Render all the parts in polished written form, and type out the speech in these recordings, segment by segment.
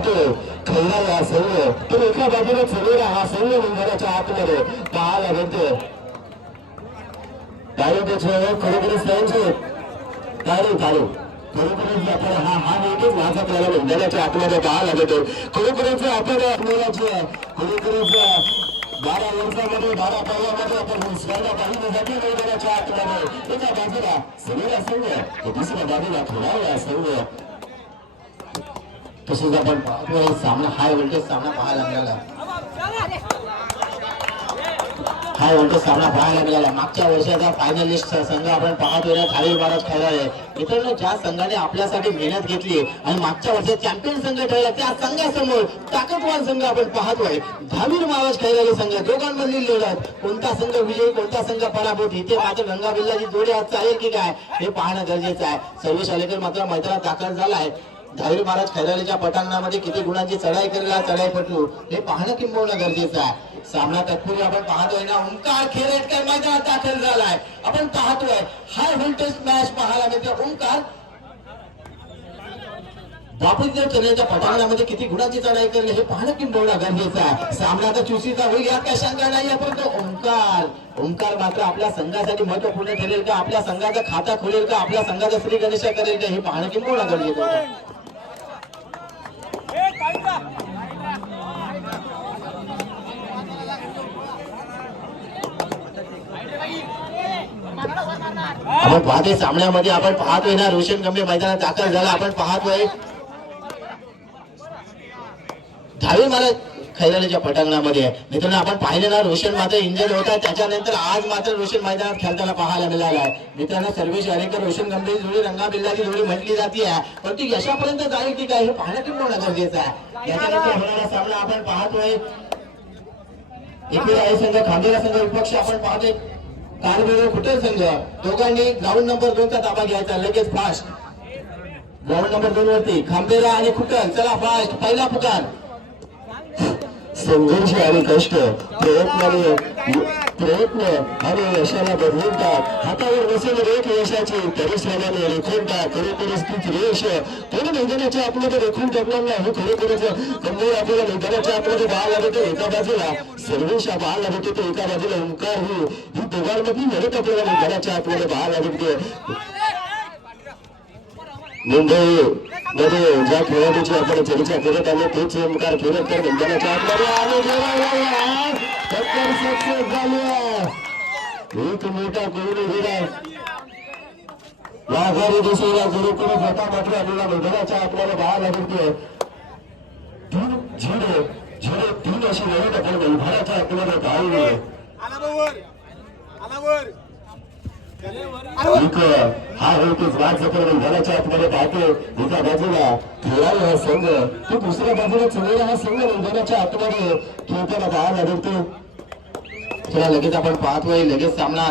पाहतो खेळणारा हा संघ तर एका बाजूने चलेला हा संघ मंदिराच्या आतमध्ये पाहायला मिळतो. तालू त्याच्या खरोखरच त्यांचे तालू तालू खरोखरच आपण हा नेहमीच माझा आपल्याला मंदिराच्या आतमध्ये पाहायला मिळतो. खरोखरच आपल्याला मुलाची आहे खरोखरच 12 वर्षामध्ये 12 पायामध्ये आपण स्पर्धा पाहिल्यासाठी मैदानाच्या आतमध्ये एका बाजूला सगळ्या संघ तर दुसऱ्या बाजूला थोडा संघ. तसेच आपण पाहतोय सामना हाय व्होल्टेज सामना पाहायला मिळाला. हाय व्होल्टेज सामना पाहायला मिळाला. मागच्या वर्षाचा फायनलिस्ट संघ आपण पाहतोय ना धावी महाराज खेळाडू. मित्रांनो ज्या संघाने आपल्यासाठी मेहनत घेतली आणि मागच्या वर्षात चॅम्पियन संघ ठरला त्या संघासमोर ताकदवान संघ आपण पाहतोय धावीर महाराज खेळाडू संघ. दोघांमधील लढत कोणता संघ विजयी कोणता संघ पराभूत इथे मात्र रंगाबिल्लाची जोडी आज चालेल की काय हे पाहणं गरजेचं आहे. सर्व शालेकर मात्र मैदानात दाखल झालाय. धावीर महाराज खैरालीच्या पटांगणामध्ये किती गुणांची चढाई करेला चढाईपटू हे पाहणं किंबहुना गरजेचं आहे. सामना तत्पूर्वी आपण पाहतोय ना ओंकार खेरेटकर मैदानात दाखल झालाय. आपण पाहतोय हाय व्होल्टेज मॅच पाहायला मिळतो. ओंकार बापूजी चॅनलच्या पटांगणामध्ये किती गुणांची चढाई करणे हे पाहणं किंबहुना गरजेचं आहे. सामना तर चुसीचा होईल यात काय शंका नाही. परंतु ओंकार मात्र आपल्या संघासाठी महत्वपूर्ण ठरेल का आपल्या संघाचा खाता खोलेल का आपल्या संघाचा श्री गणेश करेल का हे पाहणं किंबहुना गरजेचं आहे. आपण पाहतोय सामन्यामध्ये आपण पाहतोय ना रोशन गंभीर मैदानात दाखल झाला. आपण पाहतोय धावीर महाराज खैरालीच्या पटांगणामध्ये. मित्रांनो आपण पाहिलं ना रोशन मात्र इंजर्ड होता त्याच्यानंतर आज मात्र रोशन मैदानात खेळताना पाहायला मिळाला आहे. मित्रांनो सर्वेश अरेकर रोशन गंभीर जोडी रंगाबिल्लाची जोडी म्हटली जाते पण ती यशापर्यंत जाईल की काय हे पाहणं किंबहुना गरजेचं आहे. याच्यानंतर होणारा सामना आपण पाहतोय एकविरा संघ खांदेरा संघ विपक्ष आपण पाहतोय कारवेळ खुटेल संघ. दोघांनी ग्राउंड नंबर 2 चा ताबा घ्यायचा लगेच फास्ट. ग्राउंड नंबर 2 वरती खांबेरा आणि खुटल चला फास्ट. पहिला पुकार संघर्ष आणि कष्ट प्रयत्न आणि यशाला बदलतात. हातावर बसेल रेख यशाची परिश्रमाने रेखूनतात. खरोखरच तीच रेष कोणी मैदानाच्या आतमध्ये रेखून टाकणार नाही. हे खरोखरच गंभीर आपल्याला मैदानाच्या आतमध्ये पाहायला लागतो. एका बाजूला सर्वेश पाहायला लागतो तो एका बाजूला ओंकार ही दोघांमधली लढत आपल्याला मैदानाच्या आतमध्ये पाहायला लागते. मुंबई मध्ये ज्या खेळाडूची आपण चर्चा करत आलो तेच ओंकार खेळकर मैदानाच्या आतमध्ये सक्सेस झाली. एक मोठा गोल हिरा या घरी दिसेला खरोखरच होता मात्र आपल्याला मैदानाच्या आपल्याला पाहायला लागते. 3-0 अशी लढत आपण मैदानाच्या आपल्याला पाहिली. हा होतेच वाद आपण मैदानाच्या आतमध्ये पाहतो. एका बाजूला खेळाडू हा संघ तो दुसऱ्या बाजूला चलेला हा संघ मैदानाच्या आतमध्ये खेळताना पाहायला लागतो. चला लगेच आपण पाहतोय लगेच सामना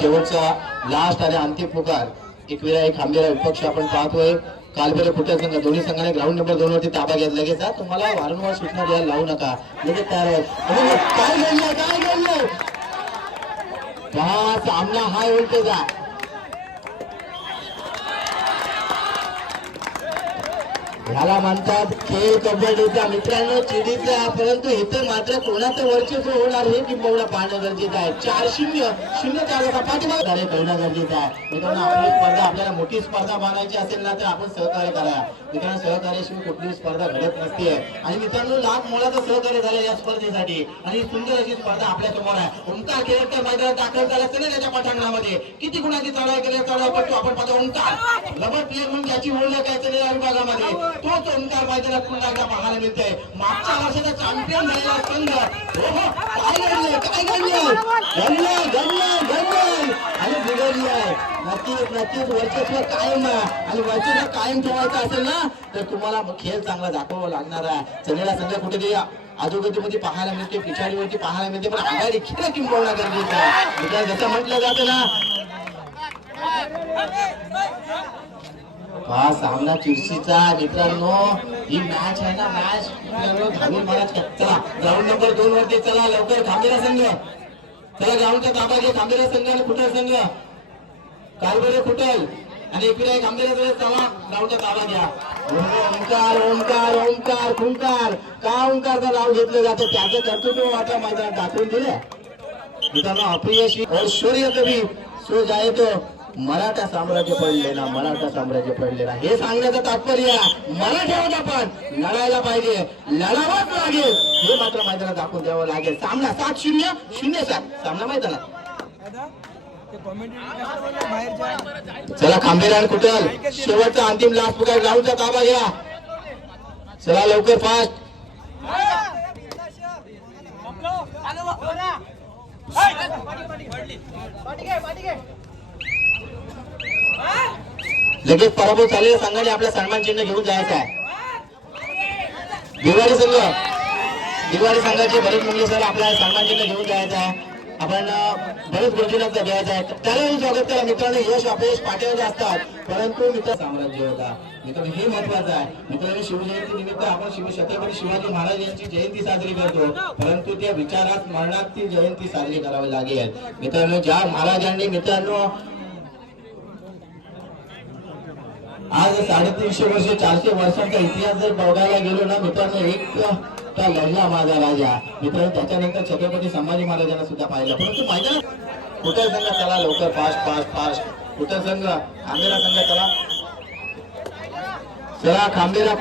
शेवटचा लास्ट आणि अंतिम पुकार एकविरा एक खांबेरा विपक्ष आपण पाहतोय. कालबेरे खुट्या संघ दोन्ही संघाने ग्राउंड नंबर 2 वरती ताबा घेतला. लगेच तुम्हाला वारंवार सूचना द्यायला लावू नका लगेच तयार. काय घडलं हा सामना हाय व्होल्टेज आहे. याला म्हणतात खेळ कबड्डीचा. मित्रांनो चिडीचा परंतु इथं मात्र कोणाचं वर्चस्व होणार हे किंबहुना पाहणं गरजेचं आहे. 4-0 त्याला पाठीमागे करणं गरजेचं आहे. मित्रांनो आपली स्पर्धा आपल्याला मोठी स्पर्धा मानायची असेल ना तर आपण सहकार्य करा. मित्रांनो सहकार्याशिवाय कुठलीही स्पर्धा घडत नसते. आणि मित्रांनो लाख मोलाचं सहकार्य झालं या स्पर्धेसाठी आणि सुंदर अशी स्पर्धा आपल्या समोर आहे. ओंकार खेळकर मैदानात दाखल झाला चले त्याच्या पठांगणामध्ये किती गुणांची चढाई केली चढाईपट्टू आपण पाहतो. ओंकार लबड प्लेअर म्हणून याची ओळख काय चले या विभागामध्ये तोच ओंकार मैदानात पुन्हा एकदा पाहायला मिळते. मागच्या वर्षाचा चॅम्पियन झालेला संघ काय घडलं आणि बिघडलंय. नक्कीच वर्चस्व कायम आणि वर्चस्व कायम ठेवायचं असेल ना तर तुम्हाला खेळ चांगला दाखवावा लागणार आहे. चलेला संघ कुठेतरी अधोगतीमध्ये पाहायला मिळते पिछाडीवरती पाहायला मिळते पण आघाडी खेळ किंबहुना गरजेचं आहे. जसं म्हटलं जातं ना हा सामना चुरशीचा. मित्रांनो ही मॅच आहे ना मॅच धावीर महाराज चला ग्राउंड नंबर 2 वरती चला लवकर खांबेरा संघ चला ग्राउंडचा ताबा घे. खांबेरा संघ आणि खुटल संघ कालबेरे खुटल आणि एकविरा एक आंबेला तवा राऊंडचा ताबा घ्या. ओंकार ओंकार ओंकार खुंकार का ओंकारचा नाव घेतलं जातं त्याचं कर्तृत्व आता मैदानात दाखवून दिलं मित्रांनो. अपयशी ऐश्वर्य कवी सो जाय तो मराठा साम्राज्य पडलेला मराठा साम्राज्य पडलेला हे सांगण्याचं तात्पर्य मराठ्यावर आपण लढायला पाहिजे लढावंच लागेल हे मात्र मैदानात दाखवून द्यावं लागेल. सामना 7-0 0-7 सामना मैदानात. चला खांबेरा आणि कुटल शेवटचा अंतिम लास्ट पुकार ग्राउंडचा ताबा घ्या. चला लवकर फास्ट. लगेच पराभव झालेल्या संघाने आपल्या सन्मान चिन्ह घेऊन जायचं आहे. दिवाळी संघाचे बरेच मुंगे सर आपल्या सन्मान चिन्ह घेऊन जायचं आहे. आपण बरेच गोष्टींना घ्यायचं आहे त्याला स्वागत करा. मित्रांनो यश अपयश पाठीवर असतात परंतु मित्र साम्राज्य होता मित्रांनो हे महत्वाचं आहे. मित्रांनो शिवजयंती निमित्त आपण छत्रपती शिवाजी महाराज यांची जयंती साजरी करतो परंतु त्या विचारात स्मरणात ती जयंती साजरी करावी लागेल. मित्रांनो ज्या महाराजांनी मित्रांनो आज 350 वर्ष 400 वर्षांचा इतिहास जर बघायला गेलो ना मित्रांनो एक त्या लढला माझा राजा मित्रांनो त्याच्यानंतर छत्रपती संभाजी महाराजांना सुद्धा पाहिलं परंतु मैदान कुठे संघ चला लवकर फास्ट फास्ट फास्ट कुठे संघ खांबेरा संघ चला चला खांबेरा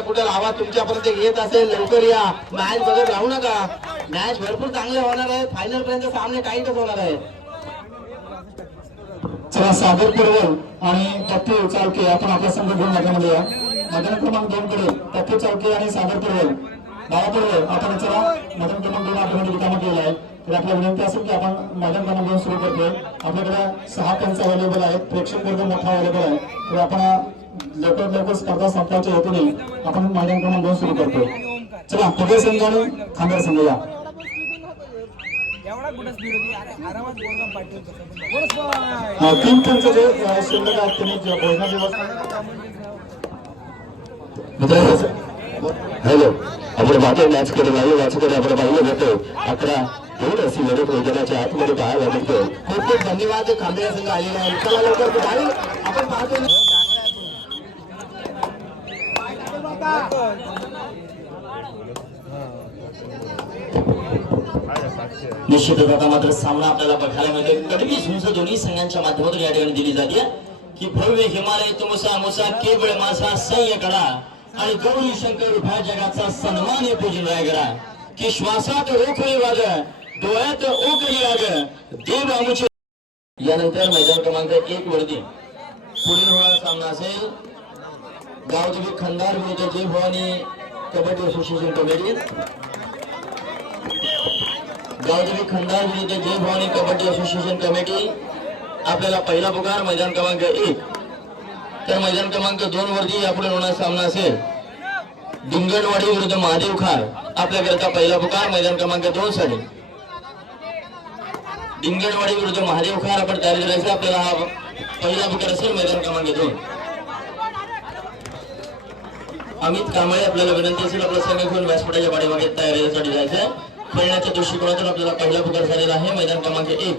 कुठल आवाज तुमच्यापर्यंत येत असेल लवकर या. मॅच बघत राहू नका मॅच भरपूर चांगले होणार आहे. फायनल पर्यंत सामने टाईटच होणार आहे. चला सागर परवल आणि तथ्य चालके आपण आपला संघ घेऊन मैदानामध्ये या. मैदान क्रमांक 2 कडे तथ्य चालके आणि सागर परवल बाबा परवल आपण चला मैदान क्रमांक 2 आपण रिकामा केला आहे. तर आपल्या विनंती असेल की आपण मैदान क्रमांक 2 सुरू करतोय. आपल्याकडे 6 पंच अवेलेबल आहेत प्रेक्षक वर्ग मोठा अवेलेबल आहे तर आपण लवकर स्पर्धा संपल्याच्या हेतूने आपण मैदान क्रमांक 2 सुरू करतोय. चला कुठे संघ आणि खांबेरा संघ या. तीन पंच जे शिल्लक आहेत त्यांनी भोजनाची हॅलो आपण पाहतो मॅच कडे मॅचकडे आपण पाहिलं जातो 11 अशी लढत मैदानाच्या आतमध्ये पाहायला मिळतो. खूप खूप धन्यवाद. खांबेरा संघ आलेला आहे. चला लवकर आपण पाहतो निश्चितच आता मात्र सामना आपल्याला बघायला मिळतो. कडवी झुंज दोन्ही संघांच्या माध्यमातून या ठिकाणी दिली जाते की भव्य हिमालय तुमसा मुसा केवळ माझा सह्य करा आणि गौरी शंकर उभ्या जगाचा सन्मान पूजन रायगडा की श्वासात ओखळी वाग डोळ्यात ओकळी वाग देव आमुचे. यानंतर मैदान क्रमांक 1 वरती पुढील होणारा सामना असेल गावदेवी खंदार विरुद्ध जय भवानी कबड्डी असोसिएशन कमिटी. गावदेवी खंदार विरुद्ध जय भवानी कबड्डी असोसिएशन कमिटी. आपल्याला पहिला पुकार मैदान क्रमांक 1 तर मैदान क्रमांक 2 वरती यापुढे होणारा सामना असेल डिंगणवाडी विरुद्ध महादेव खार. आपल्याकरता पहिला पुकार मैदान क्रमांक 2 साठी डिंगणवाडी विरुद्ध महादेव खार आपण तयारी करायचं. आपल्याला हा पहिला पुकार असेल मैदान क्रमांक 2. अमित कांबळे आपल्याला विनंती असेल आपला संघ घेऊन व्यासपीठाच्या पाठीमागे तयारीसाठी जायचं. खेळण्याच्या दृष्टिकोनातून आपल्याला पहिला पुकार झालेला आहे मैदान क्रमांक 1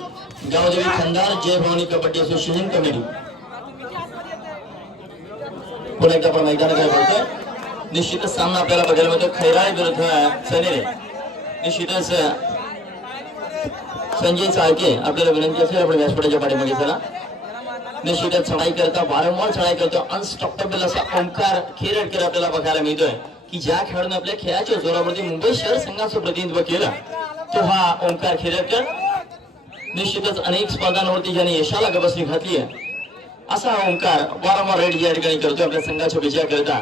गावदेवी खंदार जय भवानी कबड्डी असोसिएशन कमिटी. पुन्हा एकदा आपण मैदानाकडे बोलतोय. निश्चितच सामना आपल्याला बघायला मिळतो खैराळे विरुद्ध सनेरे. निश्चितच संजय चाळके आपल्याला विनंती असेल आपण व्यासपीठाच्या पाठीमागे चला. निश्चितच चढाई करता वारंवार चढाई करतो अनस्टॉपेबल असा ओंकार खेरडकर आपल्याला बघायला मिळतोय की ज्या खेळाडूने आपल्या खेळाच्या जोरावरती मुंबई शहर संघाचं प्रतिनिधित्व केलं तो हा ओंकार खेरडकर. निश्चितच अनेक स्पर्धांवरती ज्याने यशाला गबसणी घातली आहे असा ओंकार वारंवार रेड या ठिकाणी करतो आपल्या संघाच्या विजयाकरिता.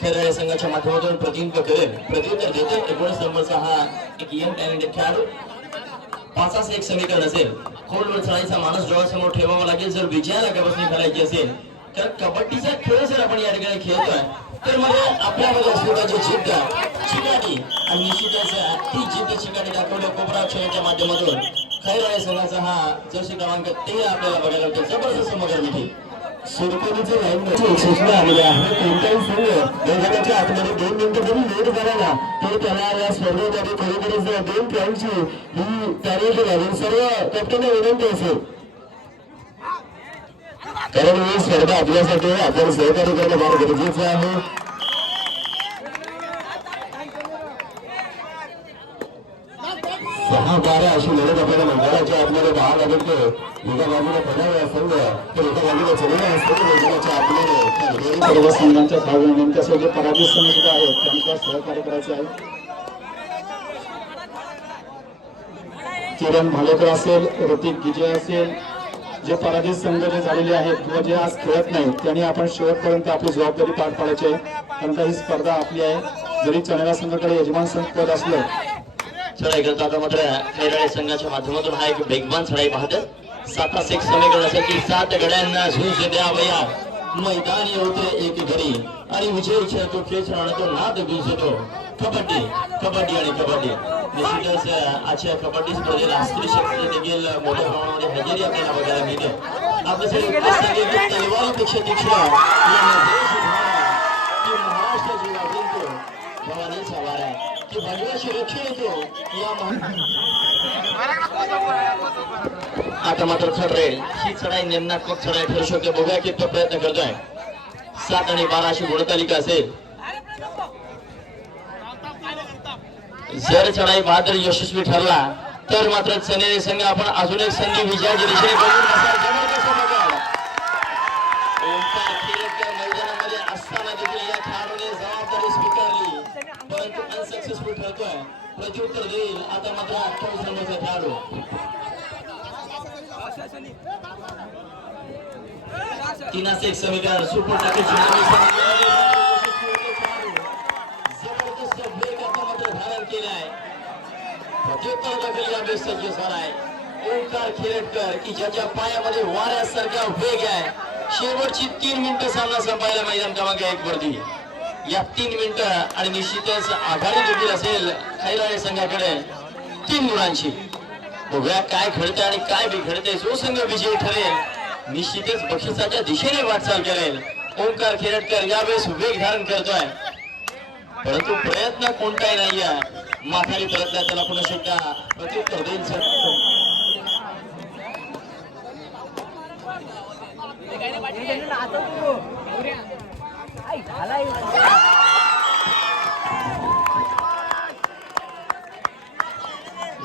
खैराळे संघाच्या माध्यमातून प्रतिनिधित्व करेल प्रत्युत्तर देते. 19 नंबरचा हा एक यंग टॅलेंटेड खेळाडू. 5 एक समीकरण असेल खोलवर चढाईचा माणूस डोळ्यासमोर ठेवावा लागेल जर विजयाला गबसणी घालायची असेल तर कबड्डीचा खेळ जर आपण या ठिकाणी खेळतोय तर मध्ये आपल्यामध्ये असलेली जिद्द चिकाटी आणि निश्चितच ती जिद्द चिकाटी दाखवल्या कोबरा खेळाच्या माध्यमातून खैराळे संघाचा हा जर्सी क्रमांक 13 आपल्याला बघायला मिळतो. जबरदस्त मगर मिठी सुरकोलीचे लाईन सूचना आलेली आहे. कोणताही संघ मैदानाच्या आतमध्ये 2 मिनिटं जरी लेट झाला तर त्याला या स्पर्धेमध्ये खरोखरच 2 पॉईंटची ही तारीख लागेल. सर्व कॅप्टनला विनंती असेल कारण ही स्पर्धा आपल्यासाठी आपण सहकार्य करणं फार गरजेचं आहे. 6-12 अशी लढत आपल्याला मैदानाच्या आतमध्ये पाहायला भेटते. एका बाजूला पडावा संघ तर एका बाजूला चलेला असतो मैदानाच्या आतमध्ये सर्व संघांच्या धावून नेमक्यासाठी जे पराजित संघ सुद्धा आहेत त्यांचा सहकार्य करायचे आहे. किरण भालेकर असेल, ऋतिक गिजे असेल, जे पराजित संघ जे झालेले आहेत किंवा जे आज खेळत नाही त्यांनी आपण शेवटपर्यंत आपली जबाबदारी पार पाडायची आहे. कारण का ही स्पर्धा आपली आहे. जरी चणेरा संघाकडे यजमान संघ पद असलं चढाई करता आता मात्र खैराळे संघाच्या माध्यमातून हा एक वेगवान चढाई पाहत 7 एक समीकरणासाठी 7 गड्यांना झूज द्यावया. मैदानी होते एक घरी आणि विजय खेळतो खेळ खेळतो नाद गुंजतो. कबड्डी कबड्डी आणि कबड्डी निश्चितच आजच्या कबड्डी स्पर्धेला स्त्री शक्ती देखील मोठ्या प्रमाणामध्ये हजेरी आपल्याला बघायला मिळते. आपल्यासाठी तलवारीपेक्षा तीक्ष्ण महाराष्ट्राची वागणूक भवानीचा वारा की भगवाशी रक्षण येतो या आता मात्र ठरले ही चढाई नेमनात्मक चढाई ठरू शकते. बघूया किती प्रयत्न करतोय. 7 आणि 12 अशी गुणतालिका असेल. जर चढाई बहादर यशस्वी ठरला तर मात्र चनेरी संघ आपण अजून एक संधी विजयाच्या दिशेने बघून जबरदस्त बघाल. ओंकार खिरटकर मैदानामध्ये असताना देखील या खेळाडूने जबाबदारी स्वीकारली परंतु अनसक्सेसफुल ठरतोय. प्रत्युत्तर देईल आता मात्र 28 नंबरचा खेळाडू. 3 एक समीकरण सुपर टाकेज जबरदस्त ब्रेक आता मात्र धारण केलाय. प्रत्युत्तर दाखल यावेळेस सज्ज झालाय ओंकार खिरटकर की ज्याच्या पायामध्ये वाऱ्यासारखा वेग आहे. शेवटची 3 मिनिटं सामना संपायला मैदान क्रमांक 1 वरती. या 3 मिनिटं आणि निश्चितच आघाडी देखील असेल खैराळे संघाकडे 3 गुणांची. बघूया काय घडते आणि काय बिघडते. जो संघ विजयी ठरेल निश्चितच बक्षिसाच्या दिशेने वाटचाल करेल. ओंकार खिरटकर यावेळेस वेग धारण करतोय परंतु प्रयत्न कोणताही नाहीये. माघारी परतला त्याला पुन्हा एकदा प्रत्युत्तर देईल.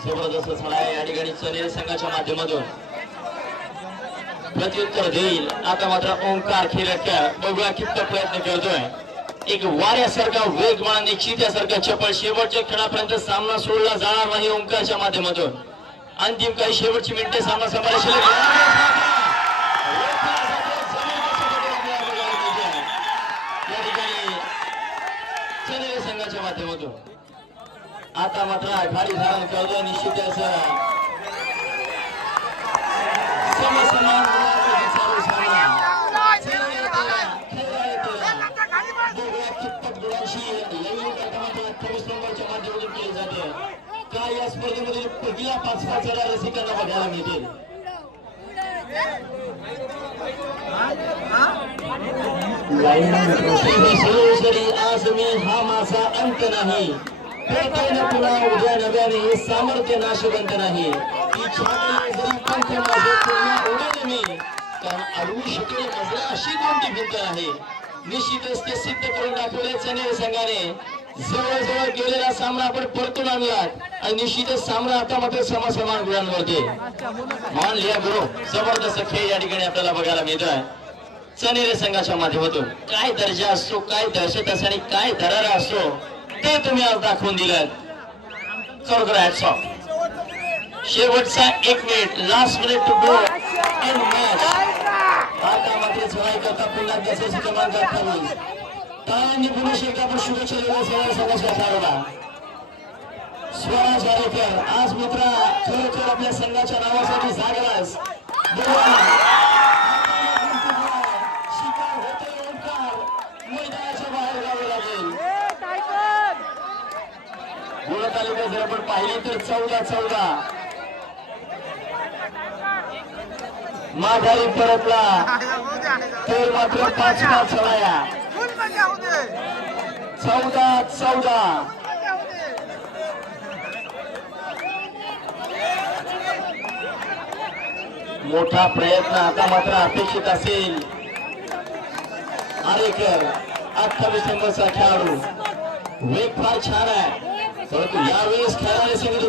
जबरदस्त चढाई या ठिकाणी चनेरी संघाच्या माध्यमातून प्रत्युत्तर देईल आता मात्र ओंकार खिरटकर. बघूया किती प्रयत्न करतोय. एक वाऱ्यासारखा वेगवान एक चित्यासारखा चपळ शेवटच्या खेळापर्यंत सामना सोडला जाणार नाही. ओंकारच्या माध्यमातून अंतिम काही शेवटची मिनिटे सामना संभाळायची या ठिकाणी चनेरी संघाच्या माध्यमातून आता मात्र आघाडी धारण करतोय. निश्चितच समसमान चालू सामना कितपत गुणांशी लढवून मात्र 28 नंबरच्या माध्यमातून केली जाते. काय या स्पर्धेमध्ये पहिला 5 रसिकांना बघायला मिळतील. आज मी हा माझा अंत नाही पुन्हा उद्या नव्याने हे सामर्थ्य नाशवंत नाही. ती छाती जरी पंख माझे पुन्हा उडेल मी कारण अडवू शकेल मजला अशी कोणती भिंत आहे. निश्चितच ते सिद्ध करून दाखवले चनेरी संघाने. जवळजवळ गेलेला सामना आपण परतून आणला आणि निश्चितच सामना आता मात्र समान गुणांवरती मान लिया गुरु. जबरदस्त खेळ या ठिकाणी आपल्याला बघायला मिळतोय चनेरी संघाच्या माध्यमातून. काय दर्जा असतो, काय दर्शत असतो आणि काय दरारा असतो ते तुम्ही आज दाखवून दिलं. खरोखर हॅट्स ऑफ. शेवटचा 1 minute last minute to go in match. आता मात्र चढाई करता पुन्हा त्याचे क्रमांक 28 टाळ्यांनी पुन्हा एकदा आपण शुभेच्छा देऊया सगळ्या समाजाच्या खेळाडूला. स्वरा जारेकर आज मित्र खरोखर आपल्या संघाच्या नावासाठी जागलास. शिकार होते ओंकार मैदानाच्या बाहेर जावे लागेल. गुणतालिका जर आपण पाहिली तर 14 माघारी परतला तर मात्र 5 चढाया 14. मोठा प्रयत्न आता मात्र अपेक्षित असेल. आरेकर 28 नंबरचा खेळाडू, वेग फार छान आहे, परंतु यावेळेस खेळाडू संघ